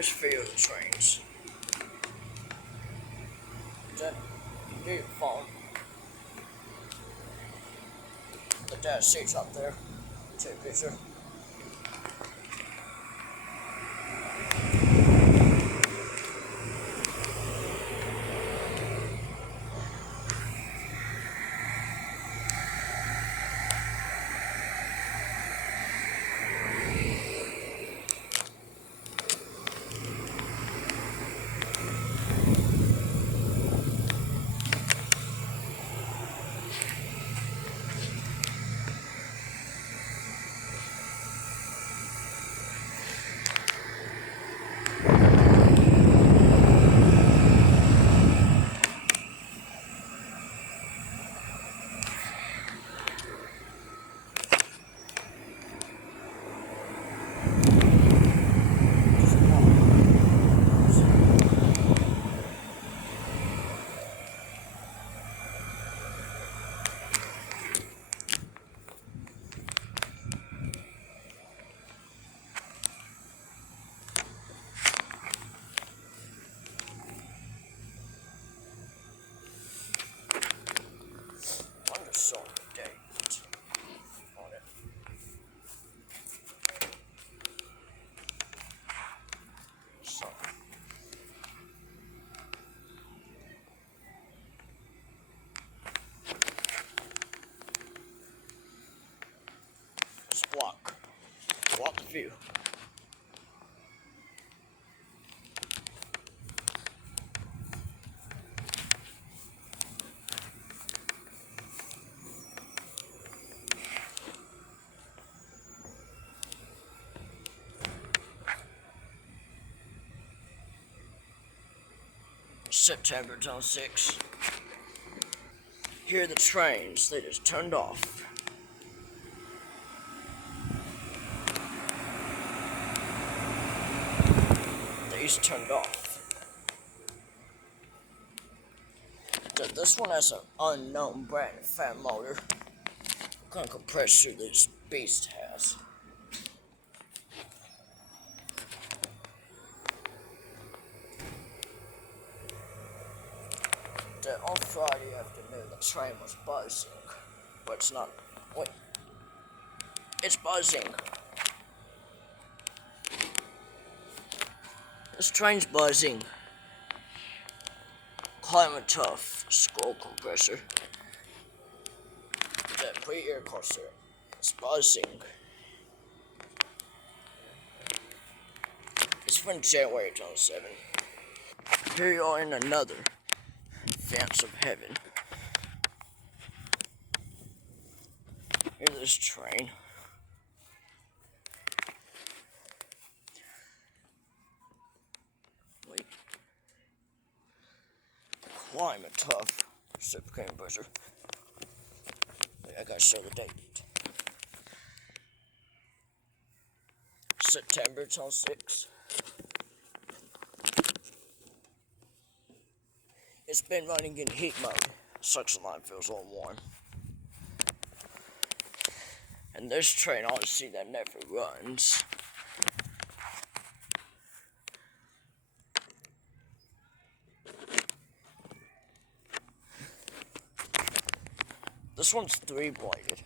toughest field of trains. That do your phone. The dad seat's up there. Take a picture. I'm just showing the date on it. So. Let's block the view. September 26. Here are the trains, they just turned off. These turned off. This one has an unknown brand of fan motor. What kind of compressor this beast has. On Friday afternoon, the train was buzzing, but it's not. Wait, it's buzzing. This train's buzzing. Climate tough skull compressor. That pre-air compressor. It's buzzing. It's from January 27. Here you are in another Fence of Heaven. Here's this train. Wait. Climate tough. Super compressor. I gotta show the date. September 26. It's been running in heat mode. Suction line feels all warm. And this train, honestly, that never runs. This one's 3-bladed.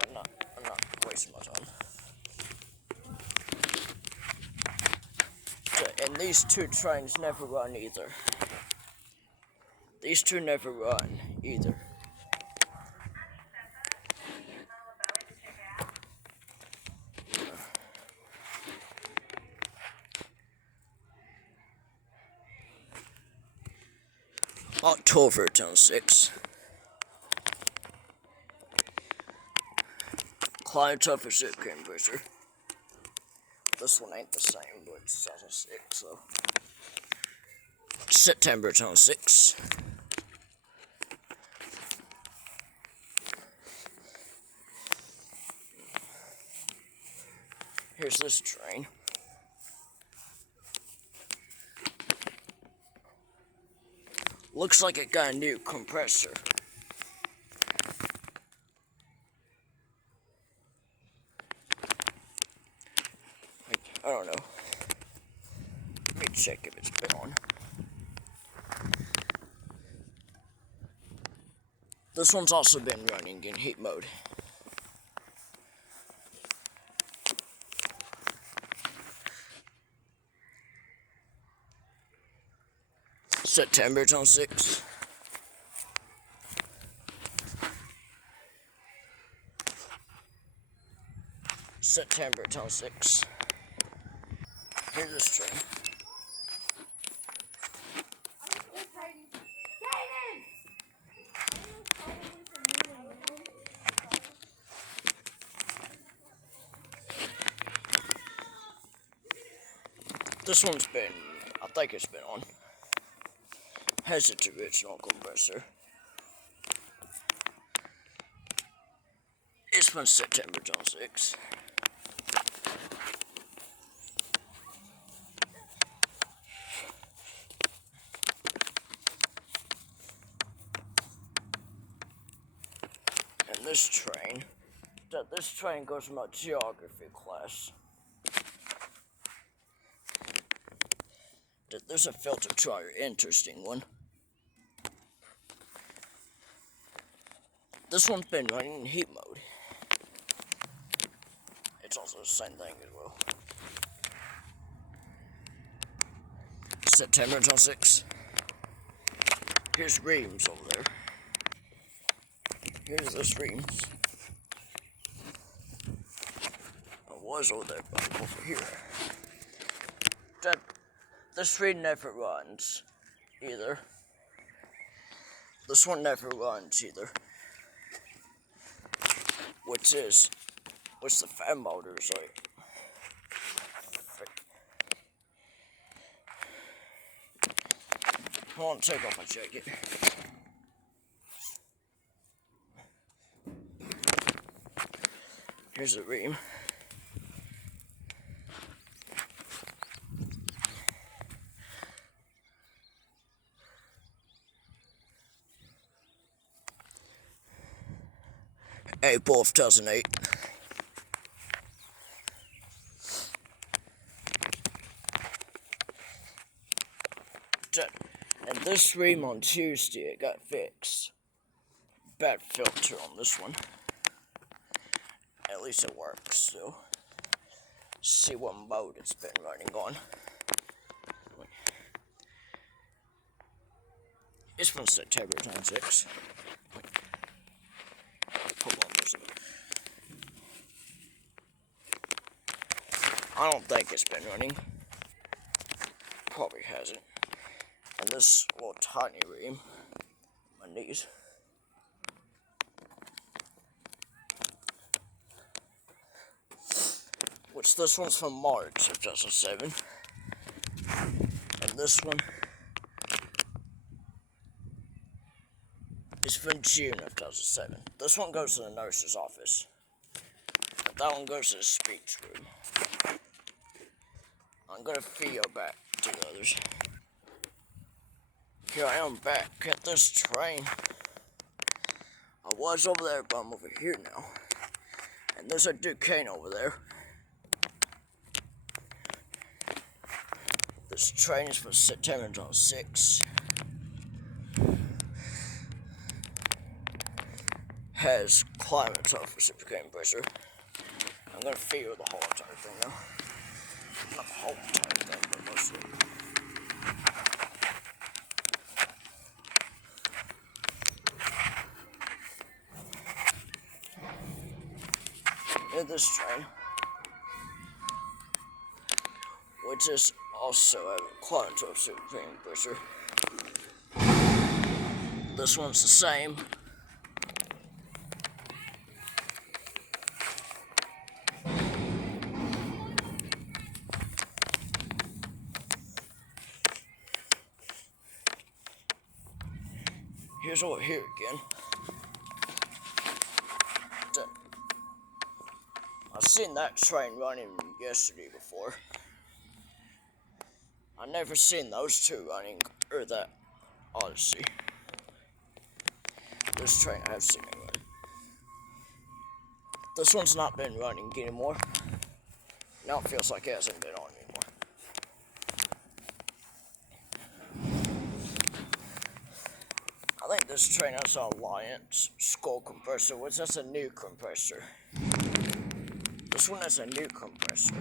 I'm not wasting my time. And these two trains never run either. These two never run either. October 26. Climate tougher super compressor. This one ain't the same, but it's at a 6, so. September 26. Here's this train. Looks like it got a new compressor. I don't know. Let me check if it's been on. This one's also been running in heat mode. September 26th. September 26th. Here's this train. This one's been, I think it's been on. Has its original compressor. It's been September 26th. And this train goes to my geography class. There's a filter dryer, interesting one. This one's been running in heat mode. It's also the same thing as well. September 26th. Here's Reams over there. Here's this Reams. I was over there, but I'm over here. This Ream never runs either. This one never runs either. Which the fan motor is like. I want to take off my jacket. Here's the Ream. April of 2008. And this Ream on Tuesday, it got fixed. Bad filter on this one. At least it works still. See what mode it's been running on. It's from September 26th. Hold on, I don't think it's been running. Probably hasn't. And this little tiny Ream, my knees. Which this one's from March of 2007. And this one is from June of 2007. This one goes to the nurse's office. But that one goes to the speech room. I'm gonna feel back to the others. Here I am back at this train. I was over there, but I'm over here now. And there's a Duquesne over there. This train is from September 26th. Has climate of reciprocating pressure. I'm gonna feel the whole entire thing now. Not the whole entire thing, but most of it. In this train, which is also a climate of reciprocating pressure. This one's the same. Here's over here again. I've seen that train running yesterday before. I've never seen those two running, or that Odyssey. This train I have seen it run. This one's not been running anymore. Now it feels like it hasn't been on anymore. I think this train has an Alliance skull compressor, which is a new compressor. This one has a new compressor.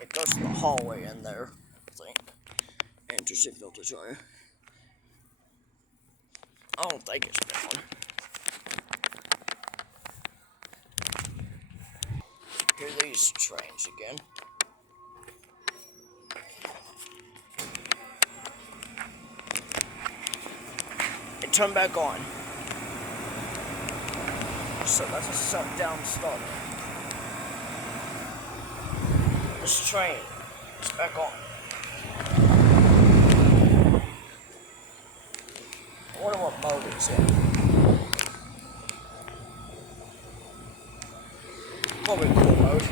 It goes to the hallway in there, I think. Interesting filter dryer. I don't think it's been on. Here are these trains again. It turned back on. So that's a shutdown starter. This train is back on. I wonder what mode it's in. Probably cool mode.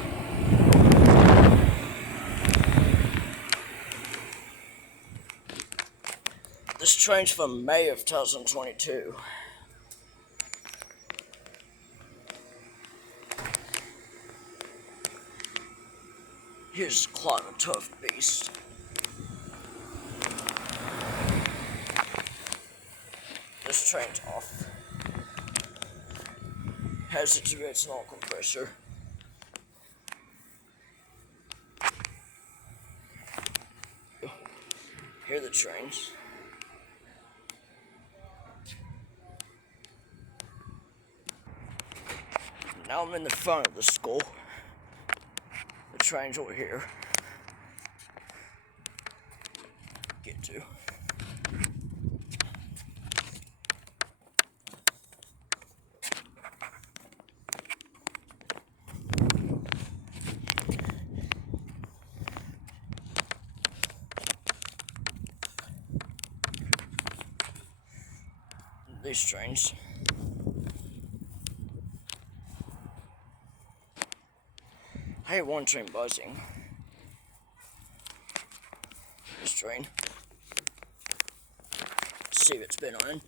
This train's from May of 2022. Here's Climate Tough Beast. This train's off. Has its original compressor. Here are the trains. Now I'm in the front of the school. The train's over here. Get to. These trains. I hear one train buzzing. This train. Let's see if it's been on.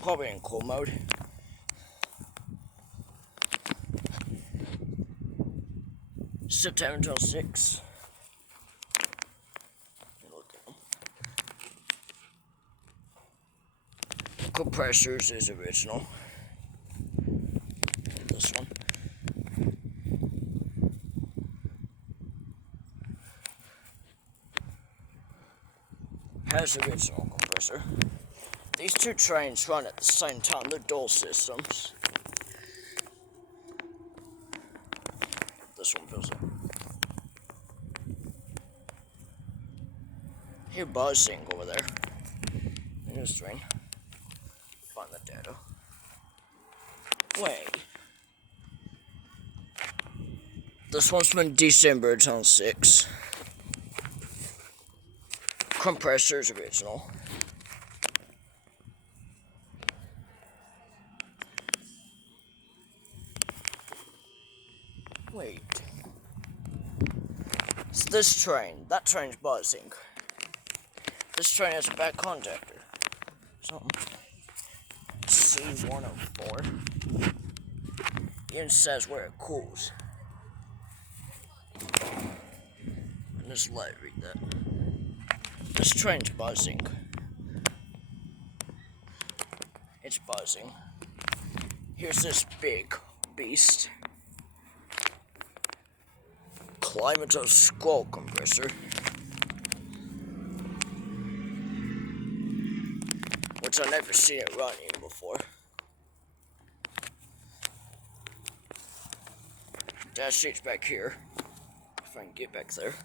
Probably in cool mode. September 26th. Look at them. Compressors is original. This one. Has original compressor. These two trains run at the same time. They're dual systems. This one feels it. Hear buzzing over there. In this train. Find the data. Wait. This one's from December 2006. Compressor's original. Wait. It's this train. That train's buzzing. This train has a back contactor. Something. C104. It says where it cools. And just let it read that. This train's buzzing. It's buzzing. Here's this big beast. Climate of skull compressor. Which I've never seen it running before. Dash seat's back here. If I can get back there.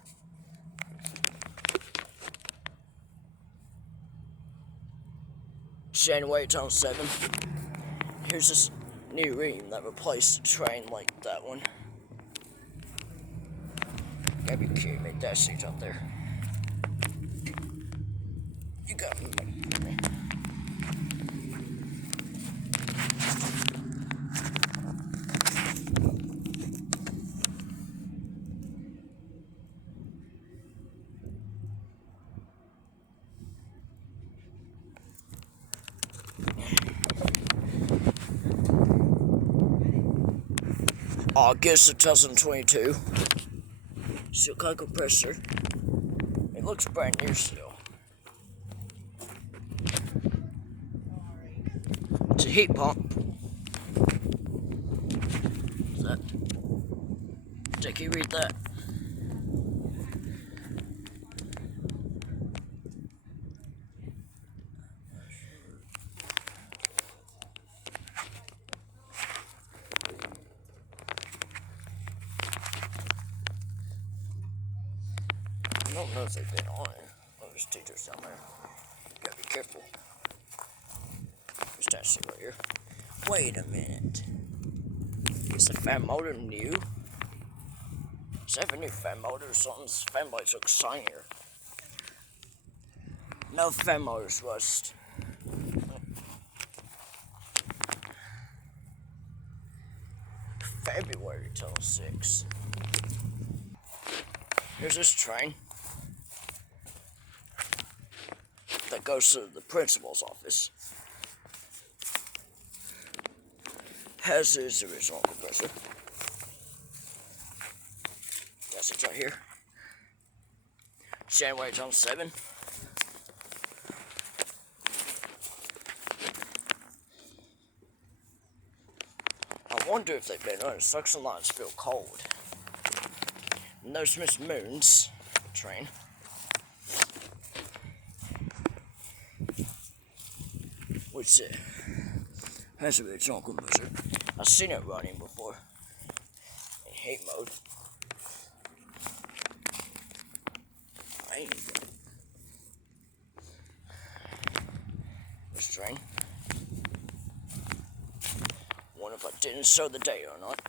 January 2007. Here's this new ream that replaced the train like that one. Gotta be kidding me, dash seat's up there. You got me. August of 2022. Still got a compressor. It looks brand new still. It's a heat pump. Is that? Did you read that? I don't know if they've been on it. Oh, there's teachers down there. You gotta be careful. There's that shit right here. Wait a minute. Is the fan motor new? Is that a new fan motor or something? This fan blades look shinier. No fan motors rust. February 2006. Here's this train that goes to the principal's office. Has his original compressor. That's it right here. January 2007. I wonder if they've been running. Suction lines feel cold. And there's Miss Moon's train. Which has a original compressor. I've seen it running before in heat mode. This train. Wonder if I didn't show the date or not.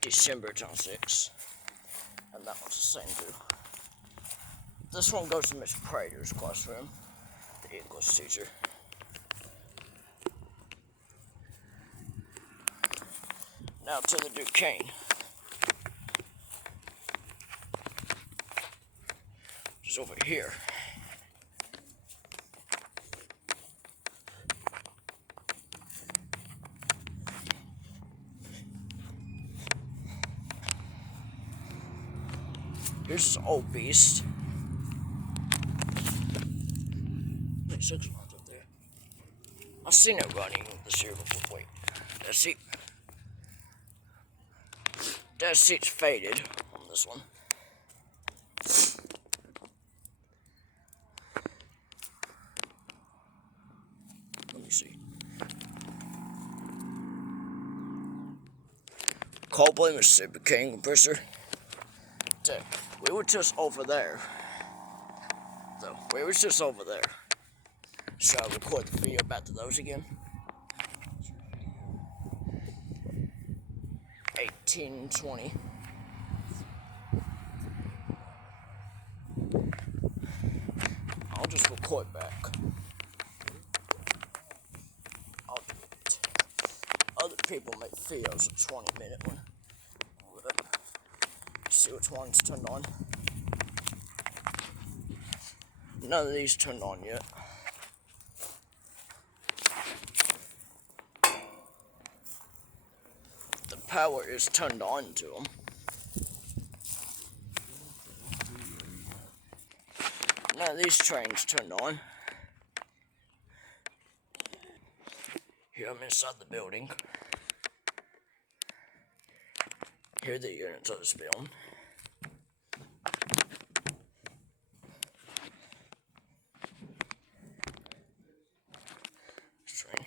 December 2006. And that one's the same too. This one goes to Miss Prater's classroom, the English teacher. Now to the Duquesne. Which is over here. Here's this old beast. There's 6 ones up there. I've seen it running this year before. Wait, that seat. That seat's faded on this one. Let me see. Coldplay, Mississippi King compressor. We were just over there. So, we were just over there. Shall I record the video back to those again? 1820. I'll just record back. I'll do it. Other people make videos a 20-minute one. See which one's turned on. None of these turned on yet. The power is turned on to them. None of these trains turned on. Here I'm inside the building. Here are the units of this film. Train.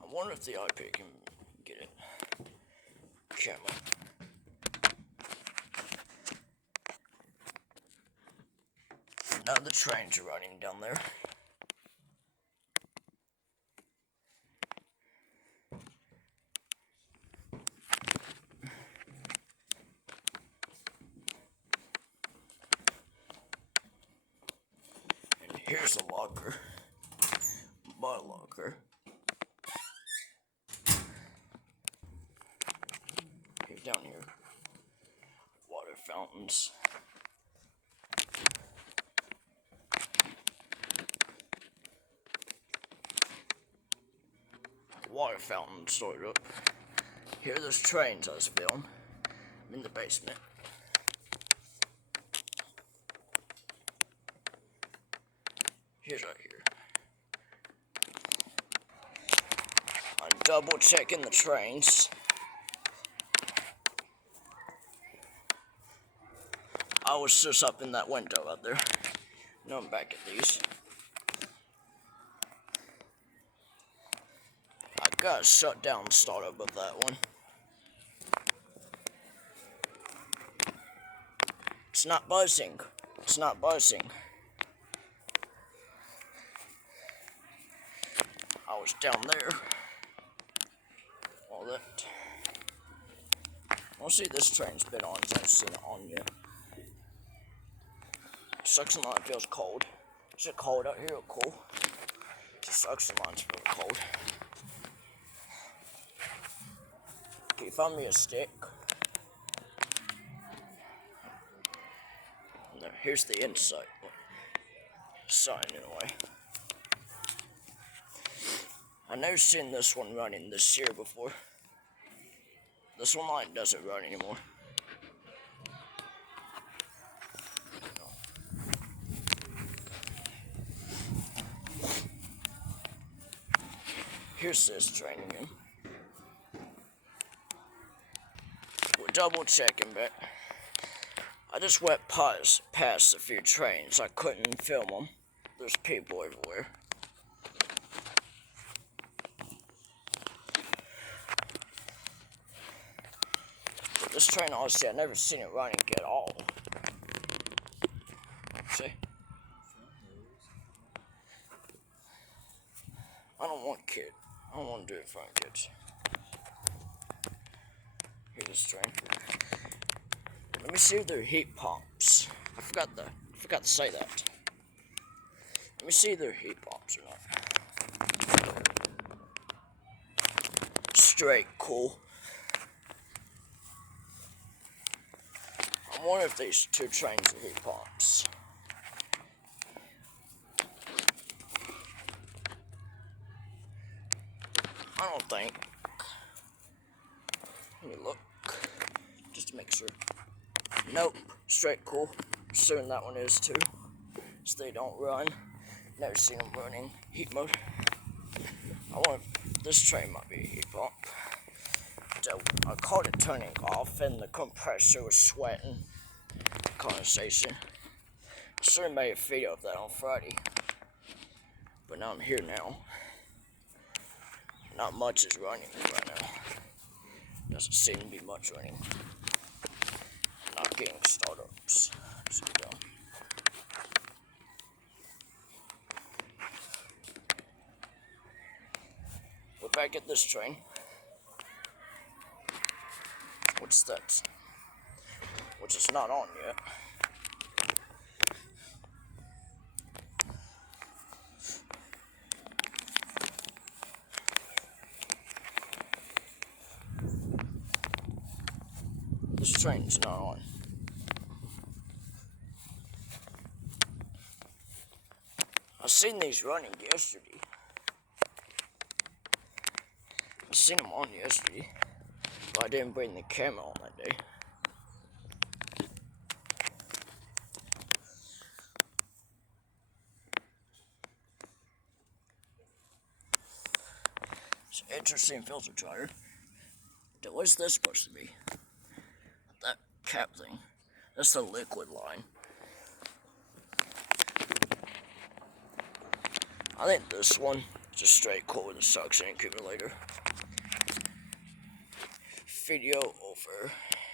I wonder if the IP can get it. Camera. Now the trains are running down there. And here's a locker. My locker. Down here. Water fountains. water fountain stored up. Here are those trains I was filming. I'm in the basement. Here's right here. I'm double checking the trains. I was just up in that window out there. Now I'm back at these. I gotta shut down the startup of that one. It's not buzzing. It's not buzzing. I was down there. All that. I'll see this train's been on. I haven't seen it on yet. Suction line feels cold. Is it cold out here or cool? The suction line's really cold. Can you find me a stick? There, here's the inside. Sign anyway. I've never seen this one running this year before. This one line doesn't run anymore. Here's this train again. We're double checking, but I just went past a few trains. I couldn't film them. There's people everywhere. But this train, honestly, I've never seen it running at all. See? I don't want kids. I don't want to do it in front of kids. Here's this train. Let me see if they're heat pumps. I forgot to say that. Let me see if they're heat pumps or not. Straight cool. I wonder if these two trains are heat pumps. I don't think. Let me look, just to make sure. Nope, straight cool. Soon that one is too. So they don't run. Never seen them running heat mode. I wonder if this train might be a heat pump. So I caught it turning off and the compressor was sweating. Condensation. I should have made a video of that on Friday. But now I'm here now. Not much is running right now. Doesn't seem to be much running. Not getting startups. So dumb. We're back at this train. What's that? Which is not on yet. This train's not on. I seen these running yesterday. I seen them on yesterday, but I didn't bring the camera on that day. It's an interesting filter dryer. What's this supposed to be? That cap thing. That's the liquid line. I think this one is just straight cool with a suction accumulator. Video over.